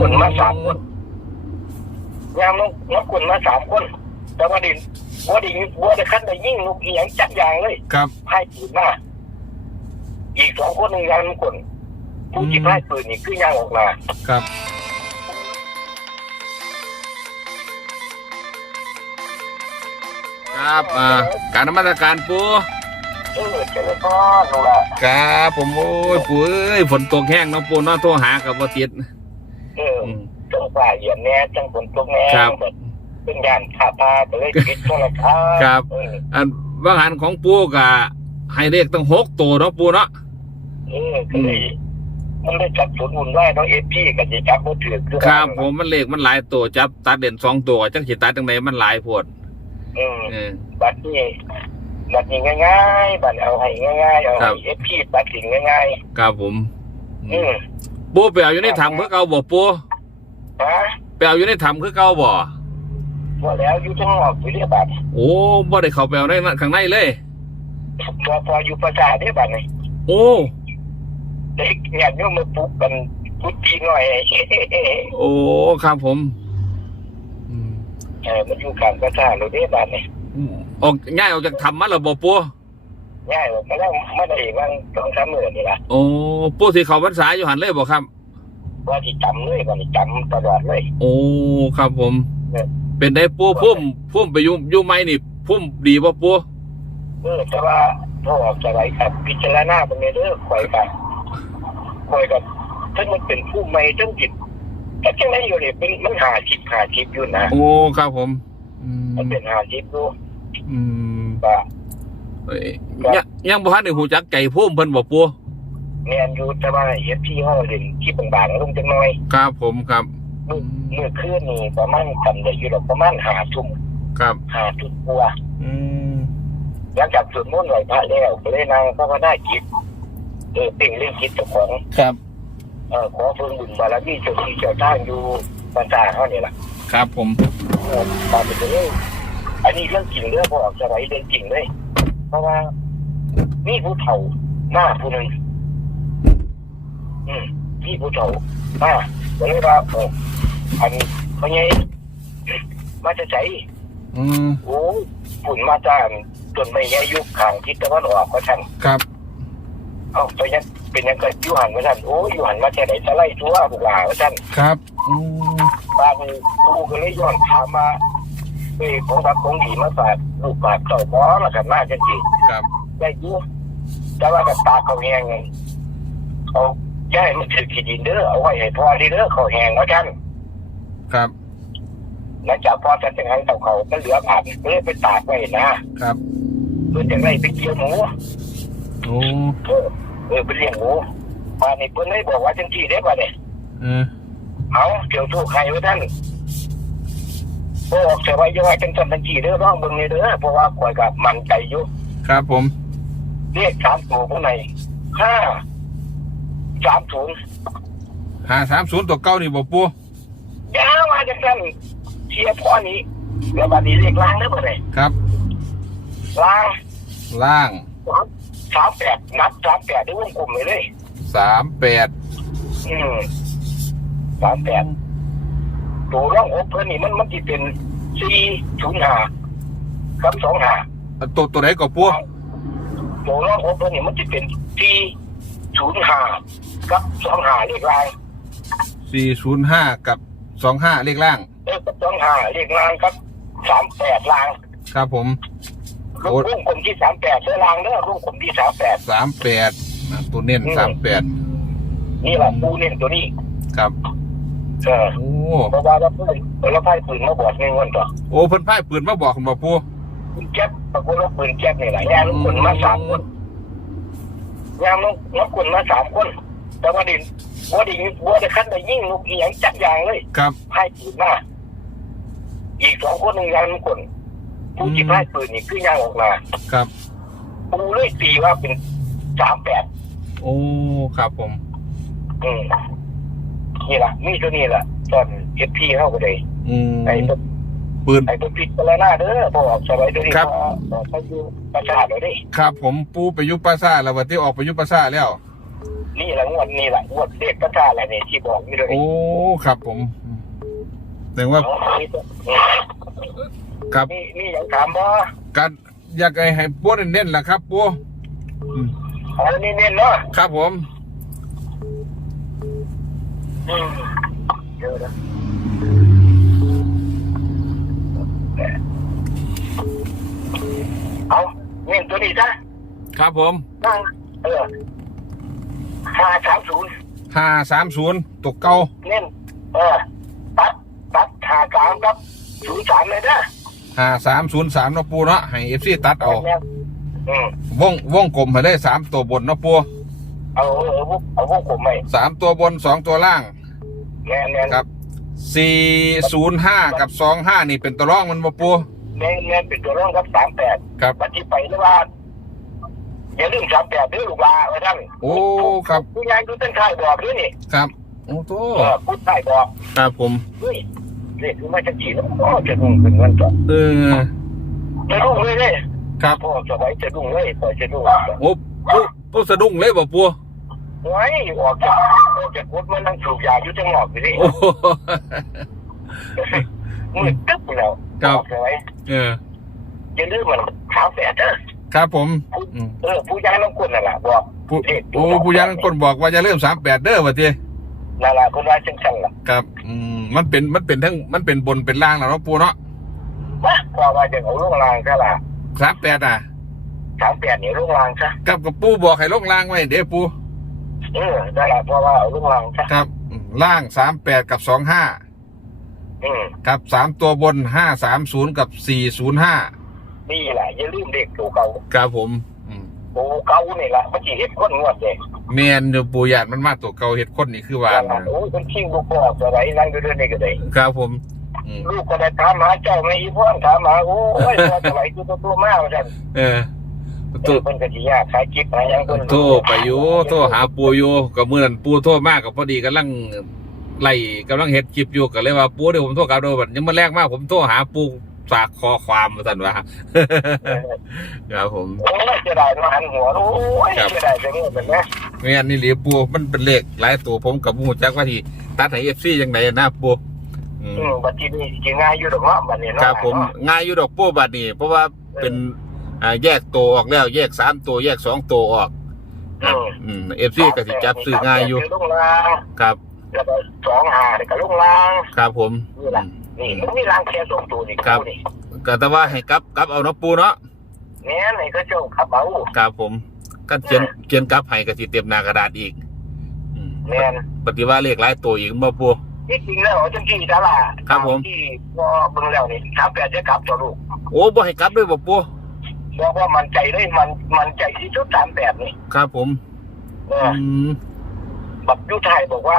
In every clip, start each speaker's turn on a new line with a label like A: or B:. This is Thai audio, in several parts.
A: คนมาสามคนยามนกนกคนมาสามคน แต่ว่าดินบัวดิบัวได้คันได้ยิ่งลูกอีหยังจัดอย่างเลย
B: ครับ
A: ให้ปืนมาอีกสองคนหนึ่งยางนกคนผู้ที่ให้ปืนนี่คือยางออกมา
B: ครับ ครับอ่าการนมัสการปู
A: เออเจริญพรนูนละ
B: ครับ ผมโอ้ยปูเอ้ยฝนตกแห้งเนาะปูเนาะโทรหากับบ่ติด
A: เออ
B: อืม
A: จัง ฝ่าเหยียบแน่จังฝนตกแน่
B: ครับ
A: เป็นยานขาพาไปเลยคิดโทรศัพท์
B: ครับ
A: เออ
B: อันว่าหันของปูก็ให้เลขตั้งหกตัวเนาะปูเนาะ
A: เออก็เลยมันได้จับสนอุ่นไว้ต้องเอฟพี่กับจะจับมือถือค
B: รับ ผมมันเลขมันหลายตัวจับตัดเด่นสองตัวจังสิตัดจังไดมันหลายโพดเออ
A: บัตรนี่บัตรนี่ง่ายๆบัตรเอาให้ง่ายๆเอาให้เอฟพี่บัตรสิงง่ายๆ
B: ครับผม
A: อืม
B: ปูไปเอาอยู่ในถ้ำคือเก่าบ่ปู ไปเอาอยู่ในถ้ำคือเก่าบ่
A: พอแล้วอยู่ทั้งหมดอยู่เรียบัตร
B: โอ้บ่ได้เข้าไปเอาในนั้นข้างในเลย
A: พอพออยู่ประสาทเรียบัตรนี่
B: โอ้
A: เด็กงานโยมมาปลุกกันพุทธีหน่อย
B: โอ้ครับผมอืม
A: เออมันอยู่กลางประสาทเราเรียบัตรนี่
B: ออกง่ายออกจากถ้ำมาแล้วบ่ปู
A: ง่ายออกมาแล้วไม่ได้บางสองสามหมื่นนี่ละ
B: โอ้ปูสิเข้าพรรษาอยู่หันเลยบ่ครับ
A: ว่าที่จำเลยว่าที่จำตลอดเลย
B: โอ้ครับผม
A: เนี่ย
B: เป็นได้ปูพุ่มพุ่มไปอยู่อยู่ไหมนี่พุ่มดีบ่ปู
A: เออแต่ว่าพ่อออกจากไรครับพิจารณาเป็นไงเด้อคอยกันคอยกันถ้ามันเป็นผู้ไม่ต้องจิตแต่จังไรอยู่เนี่ยเป็นมันหาชิปหาชิปอยู่นะ
B: โอ้ครับผมอืม
A: มันเป็นหาชิปอยู่
B: อืม
A: ว่า
B: เอ้ยยังยังบ่ทันได้ฮู้จักไก่พุ่มเพิ่นบ่ปู
A: แมนอยู่แต่ว่าเฮ็ดที่ห้อเล่นคลิปบางๆลงจังหน่อย
B: ครับผมครับ
A: เมื่อเมื่อคืนนี่ประมาณกันได้อยู่ดอกประมาณหาทุ่ม
B: ครับ
A: หาทุ่มกว่า
B: อืม
A: หลังจากสวดมนต์ไหว้พระแล้วก็เลยนั่งภาวนาจิตเออเป่งเรื่องจิตเจ้าของ
B: ครับ
A: เออขอเพิ่งบุญบารมีเจ้าที่เจ้าทางอยู่ภาษาเขานี่แหละ
B: ครับผม
A: เออตามไปถึงอันนี้เรื่องจริงเรื่องพอออกสมัยเรื่องจริงเลย เพราะว่ามีผู้เฒ่าหน้าผู้หนึ่ง อืมมีผู้เฒ่าหน้าก็เลยว่าโอ้อันเขาไงมาจะใจ
B: อืม
A: โอ้ฝุ่นมาจากต้นไม้ใหญ่ยุคขางทิศตะวันออกก็ท่าน
B: ครับ
A: เอาไปยังเป็นยังไงยูหันมาท่านโอ้ยูหันมาแค่ไหนจะไล่ทั่วบุกหลาว่าท่าน
B: ครับอืม
A: บ้านนี้ปูก็เลยย้อนถามมาเอ้ยของรับของดีมาฝากลูกฝากเจ้าหมอละกันมาจังสิ
B: ครับ
A: ได้อยูแต่ว่ากับตาเขาแหงไงเอา ย้ายมันถือขีดินเด้อเอาไว้ให้พ่อดีเด้อเขาแหงว่าท่าน
B: ครับ
A: หลังจากพ่อท่านจะให้เต่าเขามันเหลือผ่านเพื่อไปตากไว้นะครับเพื่อจะได้ไปเกี่ยวหมู
B: โอ้
A: เออเออไปเลี้ยงหมูบ้านนี้เพิ่นเลยบอกว่าจังซี่ได้ป่ะเนี่ย
B: เออ
A: เอาเกี่ยวทูกใครไว้ท่านบอกเสียไว้ยังไงจังสันจังซี่เด้อร้องเบิ่งนี่เด้อเพราะว่าข่อยกับมันใจอยู่
B: ครับผม
A: เลขสามตัวพวกไหนห้า สามศูนย์
B: ห้าสามศูนย์ตัวเก้านี่บ่ปู
A: ยาวมาจังสันเชียร์พ่อนี้แล้วบัดนี้เลขล่างเด้อบ่ได้
B: ครับ
A: ล่าง
B: ล่าง
A: สามแปดนัดสามแปดได้วงกลมไปเลย
B: สามแปด
A: อืมสามแปดตัวร่องอกเพิ่นนี่มันมันจะเป็นสี่ศูนย์ห้ากับสองห้า
B: ตัวตัวไหนก็ปู
A: ตัวร่องอกเพิ่นนี่มันจะเป็นสี่ ศูนย์ห้ากับสองห้าเลขล่าง
B: สี่ศูนย์ห้ากับสองห้าเลขล่าง
A: เออกับสองห้าเลขล่างกับสามแปดล่าง
B: ครับผม
A: ลูกรุ่งกลมที่สามแปดเสื้อล่างเด้อรุ่งกลมที่สามแปด
B: สามแปดตัวเน้นสามแปด
A: นี่แหละปูเน้นตัวนี้
B: ครับ
A: เออ
B: โอ้
A: เพราะว่าเราพูดเราพ่ายปืนมาบวชในวันต่อ
B: โอ้เพิ่นพ่ายปืนมาบอกคุณบ่ปู
A: ปืนแก๊ปปรากฏว่าปืนแก๊ปนี่แหละยางลูกคนมาสามคน ยางลูกลูกคนมาสามคน แต่ว่าดินบัวดินบัวได้คันได้ยิ่งลูกอีหยังจัดอย่างเลย
B: ครับ
A: ให้ปืนมาอีกสองคนหนึ่งยางลูกคนผู้ที่ให้ปืนนี่คือยางออกมา
B: ครับ
A: ปูเลยตีว่าเป็นสามแปด
B: โอ้ครับผม
A: อืมนี่แหละนี่ตัวนี้แหละตอนเอฟพีเข้าไปเลย
B: อืม
A: ไอ้ตัว
B: ปืน
A: ไอ้ตัวผิดตัวหน้าเด้อบอกสบายตัวนี้
B: ครับ
A: พอเขาอยู่ประสาทเลยดิ
B: ครับ ผมปูไปอยุปราซ่าทแล้ววันที่ออกไปอยุปราซ่าทแล้ว
A: นี่แหละงวดนี่แหละงวดเลขกระชาอะไรนี่ที่บอกนี่เลย
B: โอ้ครับผมแสดงว่าครับ
A: นี่นี่ยังถามบ่
B: การอยากให้ให้ปูเน้นๆล่ะครับปูอืม
A: อันนี้เน้นเนาะ
B: ครับผม
A: อืมเดี๋ยวนะ เอาเน้นตัวนี้ซะ
B: ครับผม
A: นั่งเออห้าสามศูนย์
B: ห้าสามศูนย์ตกเก้า
A: เน้นเออตัดตัดหาสามครับศูนย์สามเลยนะ
B: ห้าสามศูนย์สามเนาะปูเนาะให้เอฟซีตัดเอา
A: อืม
B: วงวงกลมให้ได้สามตัวบนเนาะปู
A: เอาเอาเอาพวกเอาพวกผมไป
B: สามตัวบนสองตัวล่าง
A: แน่นแน่น
B: ครับสี่ศูนย์ห้ากับสองห้านี่เป็นตัวร่องมันบ่ปู
A: แน่นแน่นเป็นตัวร่องครับสามแปด
B: ครับ
A: วันที่ไปหรือว่าอย่าลืมสามแปดเด้อลูกลาไว้ท่าน
B: โอ้ครับ
A: ผู้ใหญ่ดูต้นข่ายบอกด้วยนี่
B: ครับโอ้โต
A: เออพูดข่ายบอก
B: ครับผม
A: เฮ้ยเรียกคือมาจะขี่แล้วอ๋อจะดุ้งเป็นวันต่อ
B: เออ
A: จะดุ้งเลยเลย
B: ครับ
A: พ่อจะไว้จะดุ้งเลยปล่อยจะดุ้ง
B: โอ้ปูปูสะดุ้งเลยบ่ปู
A: ไว้ออกจากออกจากรถมันนั่งสูบยาอยู่จังหวัดไปดิ
B: โอ้โห
A: มืดตึ๊บแล้ว
B: ครับ
A: ออกจากไว้
B: เออ
A: อย่าลืมมันสามแปดเด้อ
B: ครับผมอืม
A: เออผู้ใหญ่น้องคนนั่นแหละบอก
B: ผู้โอ้ผู้ยังคนบอกว่าจะเริ่มสามแปดเด้อวะที
A: นั่นแหละคนร้ายจังสันล่ะ
B: ครับอืมมันเป็นมันเป็นทั้งมันเป็นบนเป็นล่างแล้วเนาะปูเนาะ
A: นะพอว่าจะเอาลูกลางซะล่ะ
B: สามแปดอะ
A: สามแปดนี่ลูกลางซะ
B: กับกับปูบอกให้ลงล่างไว้เด้อปู
A: เออได้ละเพราะว่าเอาลูกลางซะ
B: ครับอืมล่างสามแปดกับสองห้า
A: อืม
B: ครับสามตัวบนห้าสามศูนย์กับสี่ศูนย์ห้า
A: นี่แหละอย่าลืมเด็กตัวเก่า
B: ครับผมอืม
A: ตัวเก่านี่แหละมันจีเฮ็ดคนงวดเด็ก
B: แมนอยู่ปูยานมันมาตัวเก่าเห็ดคนนี่คือว่า
A: นั่นล่ะโอ้ยคนชิงลูกพ่อจะไรนั่งอยู่ด้วยนี่ก็ได้
B: ครับผมอืม
A: ลูกก็ได้ถามหาเจ้าไม่อีพ่อถามหาโอ้ยพ่อจะไรตัวตัวมากว่าซั่น
B: เออ
A: เอ
B: ตัว
A: อเพิ่นก็สิยากขายกิ๊บหาหยังเพิ่น
B: โทรไปอยู่โทรหาปูอยู่กับมือนั้นปูโทรมากกับพอดีกำลัง ไล่กำลังเฮ็ดคลิปอยู่ก็เลยว่าปูเดี๋ยวผมโทรกลับโดยบัดยังมาแรกมากผมโทรหาปูฝากคอความมาสั่นว่า
A: เออ
B: ครับผม
A: โอ้ยจะได้มาหันหัวโอ้ย
B: ครับ
A: จะได้จังนี้เป็นไหม
B: ไม่งั้นนี่เหลียปูมันเป็นเลขหลายตัวผมกับหมูจักว่าที่ตัดให้เอฟซียังไงนะปูอืม
A: อืมบัดนี้นี่สิง่ายอยู่ดอกเนาะบัดนี้เนาะ
B: ครับผมง่ายอยู่ดอกปูบัดนี้เพราะว่าเป็นอ่าแยกตัวออกแล้ว แยกสามตัวแยกสองตัวออก
A: อืม
B: อืมเอฟซีก็สิจับซื้อง่ายอยู่
A: ลูกลาง
B: ครับ
A: แล้วก็สองหาเนี่ยก็ลูกลาง
B: ครับผม
A: นี่แหละนี่มันมีรางแค่สองตัวนี่
B: ครับ
A: นี่
B: ก็แต่ว่าให้กลับกลับเอาเนาะปูเนาะ
A: แม่นไอ้ก็เจ้าขับเอา
B: ครับผมก็เขียนเขียนกลับให้ก็สิเต็มหน้ากระดาษอีกอืม
A: แม่น
B: ปฏิว่าเลขหลายตัวอีกบ่ปู
A: ที่จริงแล้วจังที่ดารา
B: ครับผม
A: ที่พอเบิ่งแล้วนี่สามแปดจะกลับตัวลูก
B: โอ้บ่ให้กลับด้วยบ่ปู
A: บอกว่ามันใจเลยมันมันใจที่สุดสามแปดนี่
B: ครับผม
A: เอ
B: อื
A: อ
B: ม
A: บักยุทธไทยบอกว่า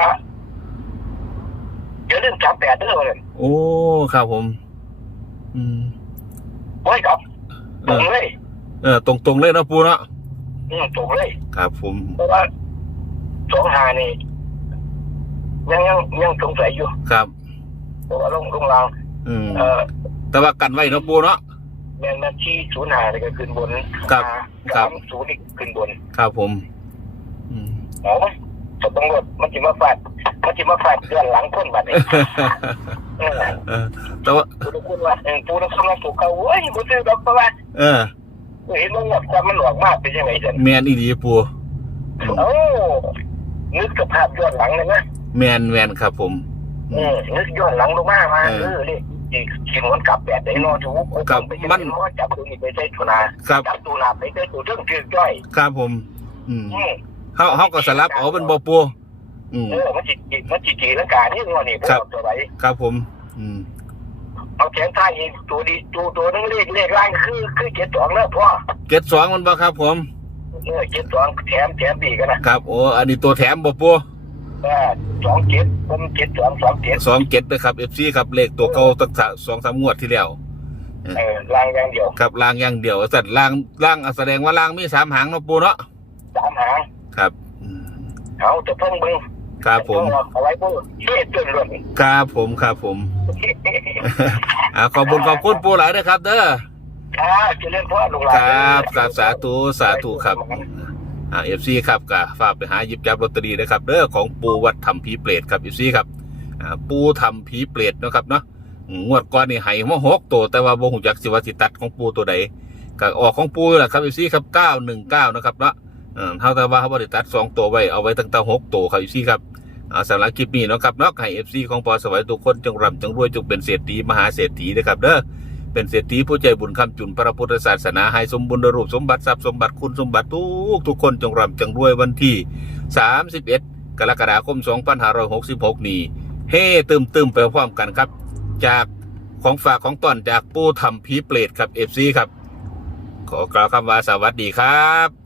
A: เดี๋ยวเรื่องสามแปดเด้อเลย
B: โอ้ครับผม อืม
A: โอ้ยครับ
B: เอ
A: ตรง
B: อ
A: เลย
B: เออตรงตรงๆเลยเนาะปูเนาะ
A: อืมตรงเลย
B: ครับผม
A: เพราะว่าสองหานี่ยังยังยังสงสัยอยู่
B: ครับ
A: เพราะว่าลงลงราง
B: อืม
A: เอ่อ
B: แต่ว่ากันไว้เนาะปูเนาะ
A: แมนแมนที่ศูนย์หานี่ก็ขึ้นบน
B: ครับ
A: หา
B: ครับ
A: สามศูนย์นี่ขึ้นบน
B: ครับผม อืม
A: เอาสตำรวจมันจะมาฟาด มันจะมาฟาดเดือนหลังคนบัดนี้เออ
B: เออแต่ว่า
A: ผู้ทุกคนว่าเออผู้ทุกคนมาถูกเขาโอ้ยบ่ซื้อดอกเพราะว่า
B: เออ
A: เห็นมันหมดความมันหลอกมากเป็นยังไงจัน
B: แมนอีดีปู
A: เอ้านึกกับภาพย้อนหลังเลยนะ
B: แมนแมนครับผม
A: เออนึกย้อนหลังลงมามา
B: เออ
A: เออนี่อีกขีดวนกลับแบบไดโนถูก
B: ครับ
A: ไป
B: มั
A: มันนว่าจับตัวนี้ไปใช้ตุนา
B: ครับ
A: จับตัวนาไปใช้ตัวเรื่องเกลือจ้อย
B: ครับผม อืม
A: อืม
B: เฮาเฮาก็สลับเอาเป็นบ่ปู อืม
A: เออมันจิตมันจิตจีร่างกายนี่งอนี่พว
B: ครับ
A: กตัวไหน
B: ครับผม อืม
A: เอาแขนท้ายอีกตัวดีตัวตัวนึงเลขเลขล่างคือคือเจ็ดสองแล้วพ่อ
B: เกตสองมันบ่ครับผม
A: เออเจ็ดสองแถมแถมปีกันนะครับ
B: โอ้ อันนี้ตัวแถมบ่ปู
A: เออสองเจ็ดผมเจ็ดสองสองเจ็ด
B: สองเกตนะครับ FC ครับ เลขตัวเก่าตั้งสองสามงวดที่แล้ว
A: เออล่างอย่างเดียว
B: ครับล่างอย่างเดียวสัตว์ล่างล่างแสดงว่าล่างมีสามหางเนาะปูเนาะ
A: สามหาง
B: ครับอืม
A: เอาจะเพิ่งเบิ่ง
B: ครับผม
A: เอาไว้พวกเฮ็ดจนหล่น
B: ครับผมครับผมอ่าขอบคุณขอบคุณปูหลายนะครับ เด้อ
A: ครับจะเล่นพ่อลูกหลาน
B: ครับครับสาธุสาธุครับอ่าเอฟซีครับก็ฝากไปหาหยิบจับลอตเตอรี่นะครับเด้อของปูวัดทำผีเปรตครับเอฟซีครับอ่าปูทำผีเปรตเนาะครับเนาะอืมงวดก่อนนี่ให้มาหกตัวแต่ว่าบ่ฮู้จักสิว่าสิตัดของปูตัวใดก็ออกของปูแหละครับเอฟซีครับ919นะครับเนาะ เออเท่าแต่ว่าเขาบ่ได้ตัดสองตัวไว้เอาไว้ตั้งแต่หกตัวครับเอฟซีครับ อ่าสำหรับคลิปนี้นะครับนาะให้เอฟซีของปอสวัยทุกคนจงร่ำจงรวยจงเป็นเศรษฐีมหาเศรษฐีนะครับเด้อเป็นเศรษฐีผู้ใจบุญคำจุนพระพุทธศาสนาให้สมบูรณ์รูปสมบัติทรัพย์สมบัติคุณสมบัติทุกทุกคนจงร่ำจงรวยวันที่ 31 กรกฎาคม 2566 นี้เฮ้ตึมตึมๆไปพร้อมกันครับ จากของฝากของตอนจากปู้ทำผีเปรตครับเอฟซีครับ ขอกล่าวคำว่าสวัสดีครับ